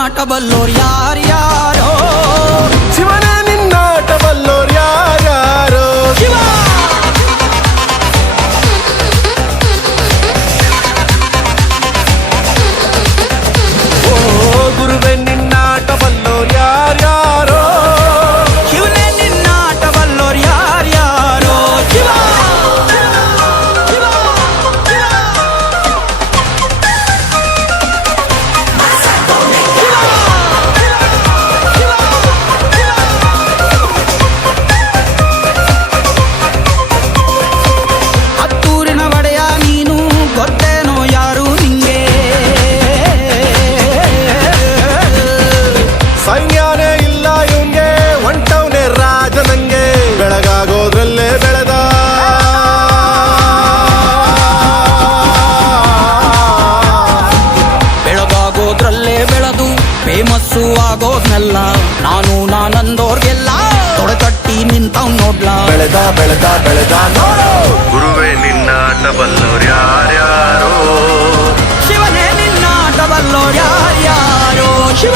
ನಿನ್ನಾಟ ಬಲ್ಲೋರ್ ಯಾರ್ಯಾರೋ ಶಿವನೇ ನಿನ್ನಾಟ ಬಲ್ಲೋರ್ ಯಾರ್ಯಾರೋ ಶಿವ ಗುರುವೆ ನಿನ್ನಾಟ ಬಲ್ಲೋರ್ ಯಾರ್ಯಾರೋ ಶಿವನೇ ನಿನ್ನಾಟ ಬಲ್ಲೋರ್ ಯಾರ್ಯಾರೋ ಶಿವ ಹತ್ತೂರಿನ ಒಡೆಯ ನೀನು ಗೊತ್ತೇನೋ ಯಾರು ನಿಂಗೆ ಸೈನ್ಯಾನೇ ಇಲ್ಲ ಇವಂಗೆ ಹೊಂಟವ್ನೆ ರಾಜ ನಂಗೆ ಬೆಳಗಾಗೋದ್ರಲ್ಲೇ ಬೆಳೆದ ಬೆಳಗಾಗೋದ್ರಲ್ಲೇ ಬೆಳೆದು ಫೇಮಸ್ಸು ಆಗೋದ್ನೆಲ್ಲ ನಾನಂದೋರ್ಗೆಲ್ಲ ತೊಡೆತಟ್ಟಿ ನಿಂತವ್ ನೋಡ್ಲಾ ಬೆಳೆದ ಬೆಳೆದ ಬೆಳೆದ ನೋಡು ಗುರುವೇ ನಿನ್ನಾಟ ಬಲ್ಲೋರ್ ಯಾರ್ಯಾರೋ ಶಿವನೇ ನಿನ್ನಾಟ ಬಲ್ಲೋರ್ ಯಾರ್ಯಾರೋ ಶಿವ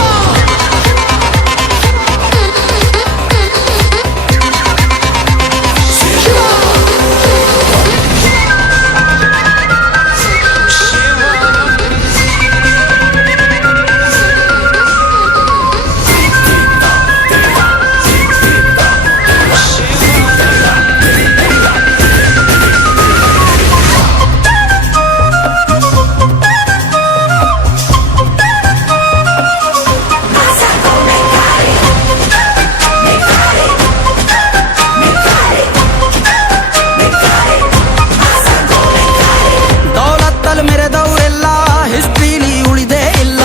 ದೌಲತ್ತಲ್ ಮೆರೆದವರೆಲ್ಲ ಹಿಸ್ಟ್ರಿಲಿ ಉಳಿದೇ ಇಲ್ಲ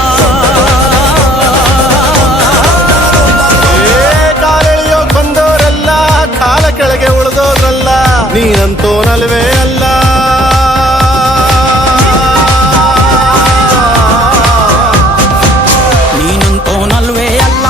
ಕಾಲೆಳೆಯೋಕ್ ಬಂದವರೆಲ್ಲ ಕಾಲ ಕೆಳಗೆ ಉಳಿದೋದ್ರಲ್ಲ ನೀನಂತೂ ನಲ್ವೇ ಅಲ್ಲ ನೀನಂತೋನಲ್ವೇ ಅಲ್ಲ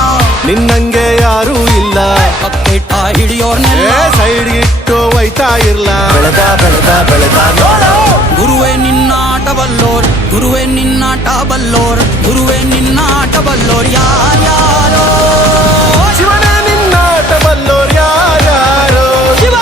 ನಿನ್ನಂಗೆ ಯಾರೂ ಇಲ್ಲ ಕಕ್ಕಿಟ್ಟ ಹಿಡಿಯೋರ್ನೆಲ್ಲ ಸೈಡ್ ಇಟ್ಟು ಒಯ್ತಾ ಇರ್ಲ ಬೆಳೆದ ಬೆಳೆದ ಬೆಳೆದ ನೋಡು ಗುರುವೇ ನಿನ್ನಾಟ ಬಲ್ಲೋರ್ ಗುರುವೇ ನಿನ್ನಾಟ ಬಲ್ಲೋರ್ ಗುರುವೇ ನಿನ್ನಾಟ ಬಲ್ಲೋರ್ ಯಾರ್ಯಾರೋ ಶಿವನೇ ನಿನ್ನಾಟ ಬಲ್ಲೋರ್ ಯಾರ್ಯಾರೋ ಶಿವ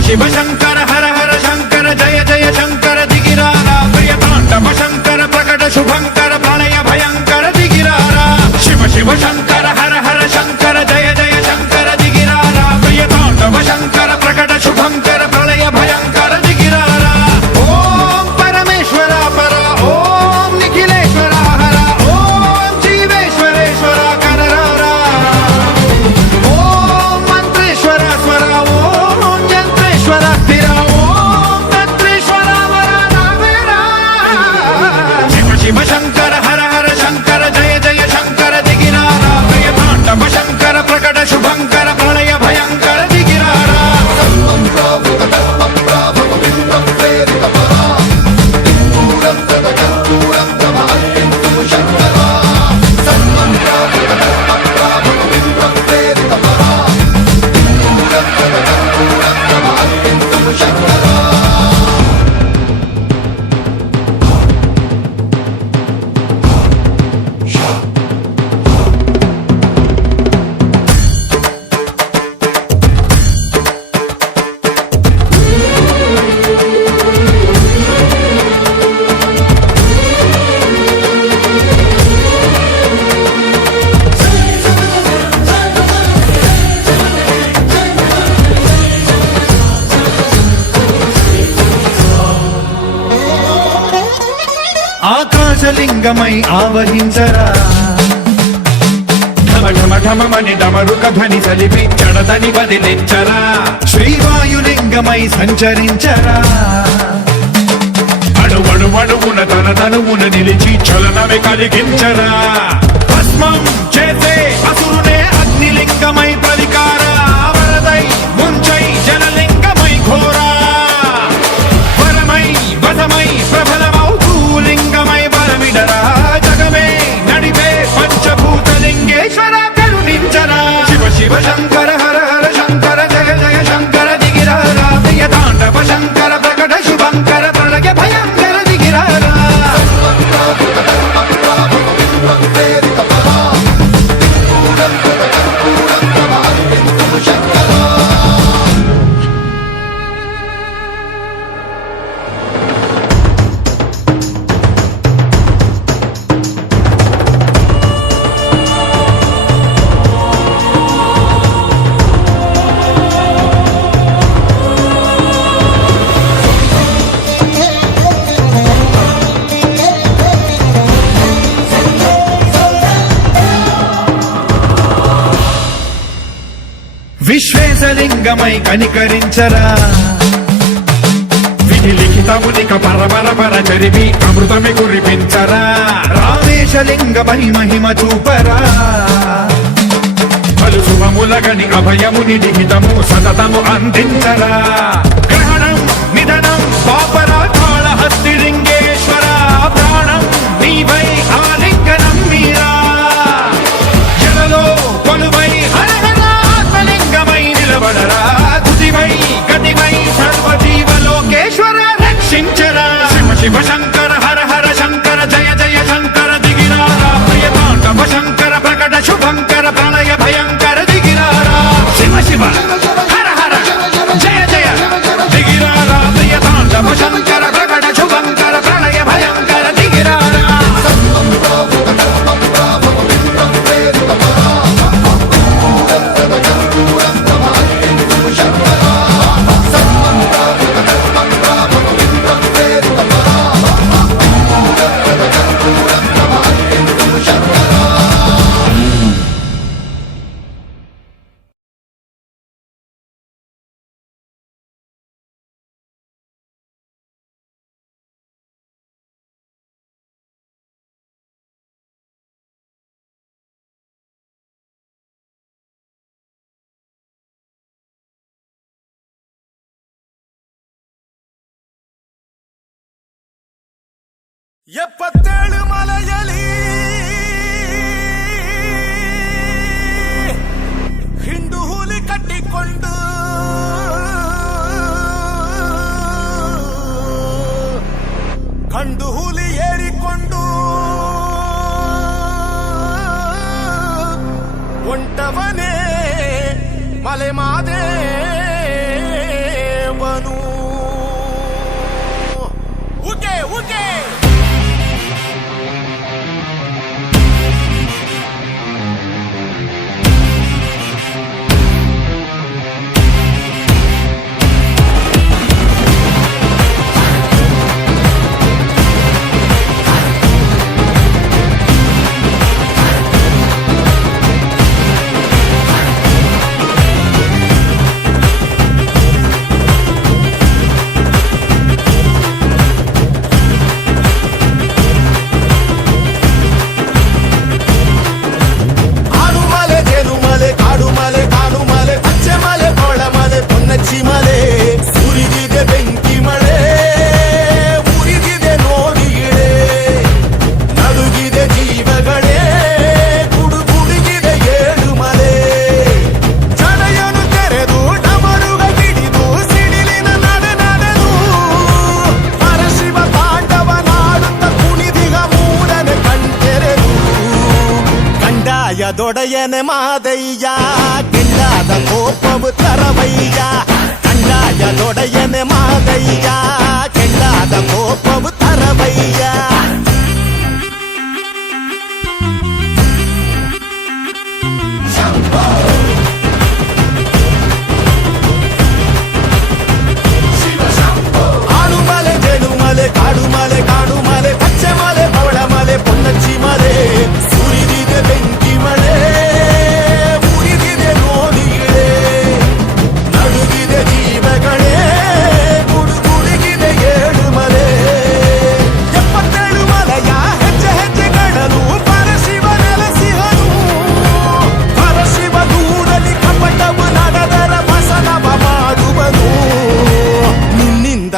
ಶಿವ ಶಂಕರ ಹರ ಹರ ಶಂಕರ ಜಯ ಜಯ ಶಂಕರ ದಿಗಿರಾರ ಪ್ರಿಯ ತಾಂಡವ ಶಂಕರ ಪ್ರಕಟ ಶುಭಂಕರ ಪ್ರಳಯ ಭಯಂಕರ ದಿಗಿರಾರ ಶಿವ ಶಿವ ಶಂಕರ ಹರ ಹರ ಶಂಕರ ಜಯ ಜಯ ಶಂಕರ ದಿಗಿರಾರ ಪ್ರಿಯ ತಾಂಡವ ಶಂಕರ ಪ್ರಕಟ ಶುಭಂಕರ ಪ್ರಳಯ ಭಯಂಕರ ದಿಗಿರಾರ ಓಂ ಪರಮೇಶ್ವರ ಪರ ಓಂ ನಿಖಿಲೇಶ್ವರ ಹರ ಓಂ ಜೀವೇಶ್ವರೇಶ್ವರ ಕರರಾರ ಓಂ ಮಂತ್ರೇಶ್ವರ ಸ್ವರ ಓಂ ಯಂತ್ರೇಶ್ವರ ಸ್ಥಿರ ఆకాశలింగమై ఆవహించరా ఢమ ఢమ ఢమమని డమరుక ధ్వని సలిపి జడదని వదిలించరా శ్రీవాయులింగమై సంచరించరా అణువణువున తన తనువున నిలిచి చలనమే కలిగించరా భస్మం చేసే అసురునే అగ్నిలింగమై ప్రతికారా వరదై ముంచై జలలింగమై ఘోరా వరమై వసమై ప్రబలమౌతూ లింగమై బలమిడరా జగమే నడిపే పంచభూతలింగేశ్వర కరుణించరా శివ శివ శంకర హర హర శంకర జయ జయ శంకర దిగిరారా ప్రియ తాండవ శంకర ప్రకట శుభంకర ప్రళయ భయంకర దిగిరారా విశ్వేశలింగమై కనికరించరా విధి లిఖితమునిక పరపర చరివి అమృతమి కురిపించరా రామేశలింగమై మహిమ చూపరా పలు శుభములగని అభయముని లిఖితము సతతము అందించరా గ్రహణం నిధనం పాపరా కాళహస్తి లింగేశ్వర ప్రాణం నీవై ఆలింగనం మీరా జలలో కొలువై హరహరాత్మలింగమై నిలబడరా తుదివై గతివై సర్వజీవలోకేశ్వర రక్షించరా శివ శివ శంకర హర హర శంకర జయ జయ శంకర దిగిరారా ప్రియ తాండవ శంకర ప్రకట శుభంకర ప్రళయ భయంకర దిగిరారా శివ శివ హర హర జయ జయ దిగిరారా ప్రియ తాండవ శంకర ప్రకట శుభంకర ప్రళయ భయంకర దిగిరారా ಎಪ್ಪತ್ತೇಳು ಮಲೆಯಲಿ ಹಿಂಡು ಹುಲಿ ಕಟ್ಟಿಕೊಂಡು ಗಂಡು ಹುಲಿ ಏರಿಕೊಂಡು ಒಂಟವನೇ ಮಲೆ ಮಾದೇವನು ಉಗೆ ಉಗೆ ದೊಡೆಯನೆ ಮಾದಯ್ಯ ಗಿಲ್ಲಾದ ಕೋಪವು ತರವಯ್ಯ ಕಂಡಾಯ ದೊಡೆಯನೆ ಮಾದಯ್ಯ ಕೆಳ್ಳಾದ ಕೋಪವು ತರವಯ್ಯ ಆಡುಮಲೆ ಜೇನುಮಲೆ ಕಾಡುಮಲೆ ಕಾಡುಮಲೆ ಪಚ್ಚೆ ಮಲೆ ಪವಳಮಲೆ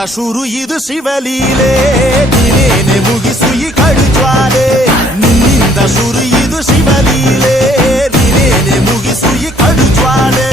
ಶುರು ಇದು ಶಿವಲೀಲೆ ನೀನೇನೆ ಮುಗಿಸು ಈ ಕಡು ಜ್ವಾಲೆ ನಿನ್ನಿಂದ ಶುರು ಇದು ಶಿವಲೀಲೆ ನೀನೇನೆ ಮುಗಿಸು ಈ ಕಡು ಜ್ವಾಲೆ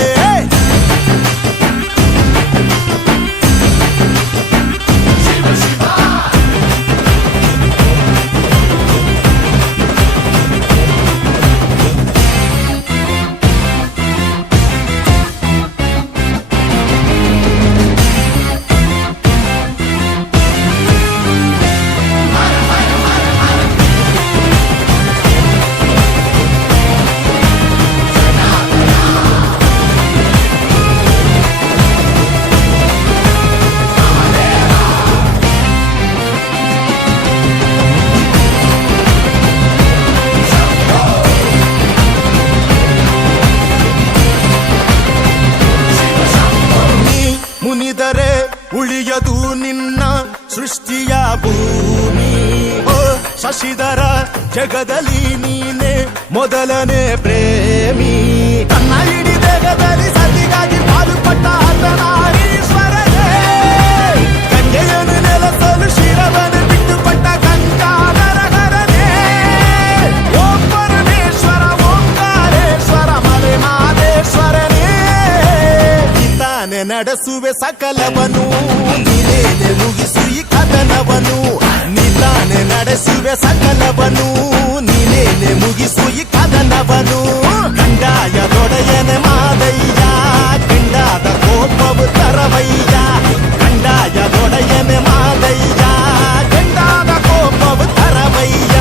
ಮುನಿದರೆ ಉಳಿಯದು ನಿನ್ನ ಸೃಷ್ಟಿಯ ಭೂಮಿ ಓ ಶಶಿಧರ ಜಗದಲ್ಲಿ ನೀನೆ ಮೊದಲನೇ ಪ್ರೇಮಿ ತನ್ನ ಇಡೀ ಜಗದಲ್ಲಿ ಸತಿಗಾಗಿ ಪಾಲುಪಟ್ಟ ಅರ್ಧನಾರೀಶ್ವರನೇ ಗಂಗೆಯನ್ನು ನೆಲಸಲು ಶಿರವನ್ನು ಬಿಟ್ಟುಪಟ್ಟ ಗಂಗಾಧರನೇ ಓಂ ಪರಮೇಶ್ವರ ಓಂಕಾರೇಶ್ವರ ಮಲೆ ಮಾದೇಶ್ವರನೇ ನಡೆಸುವೆ ಸಕಲವನು ನೀನೇನೆ ಮುಗಿಸು ಈ ಕದನವನು ನಿತಾನೆ ನಡೆಸುವೆ ಸಕಲವನು ನೀನೇನೆ ಮುಗಿಸು ಈ ಕದನವನು ಕಂಡಾಯದೊಡೆಯನೆ ಮಾದಯ್ಯ ಕೆಂಡಾದ ಕೋಪವು ತರವಯ್ಯ ಕಂಡಾಯದೊಡೆಯನೆ ಮಾದಯ್ಯ ಕೆಂಡಾದ ಕೋಪವು ತರವಯ್ಯ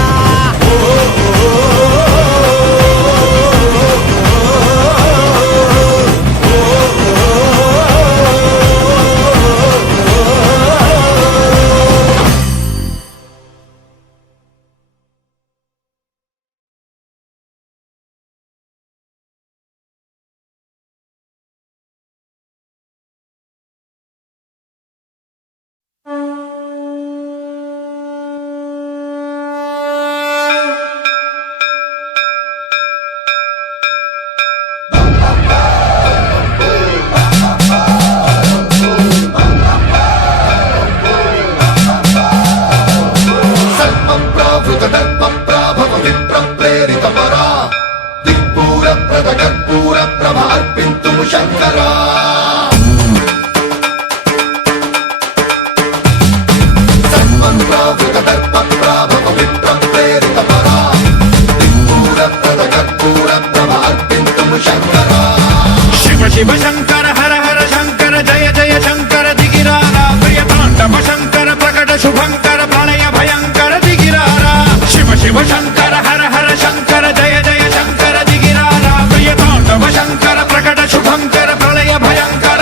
ಶಿವ ಶಂಕರ ಹರ ಹರ ಶಂಕರ ಜಯ ಜಯ ಶಂಕರ ದಿಗಿರಾರ ಪ್ರಿಯ ತಾಂಡವ ಶಂಕರ ಪ್ರಕಟ ಶುಭಂಕರ ಪ್ರಳಯ ಭಯಂಕರ ದಿಗಿರಾರ ಶಿವ ಶಿವ ಶಂಕರ ಹರ ಹರ ಶಂಕರ ಜಯ ಜಯ ಶಂಕರ ದಿಗಿರಾರ ಪ್ರಿಯ ತಾಂಡವ ಶಂಕರ ಪ್ರಕಟ ಶುಭಂಕರ ಪ್ರಳಯ ಭಯಂಕರ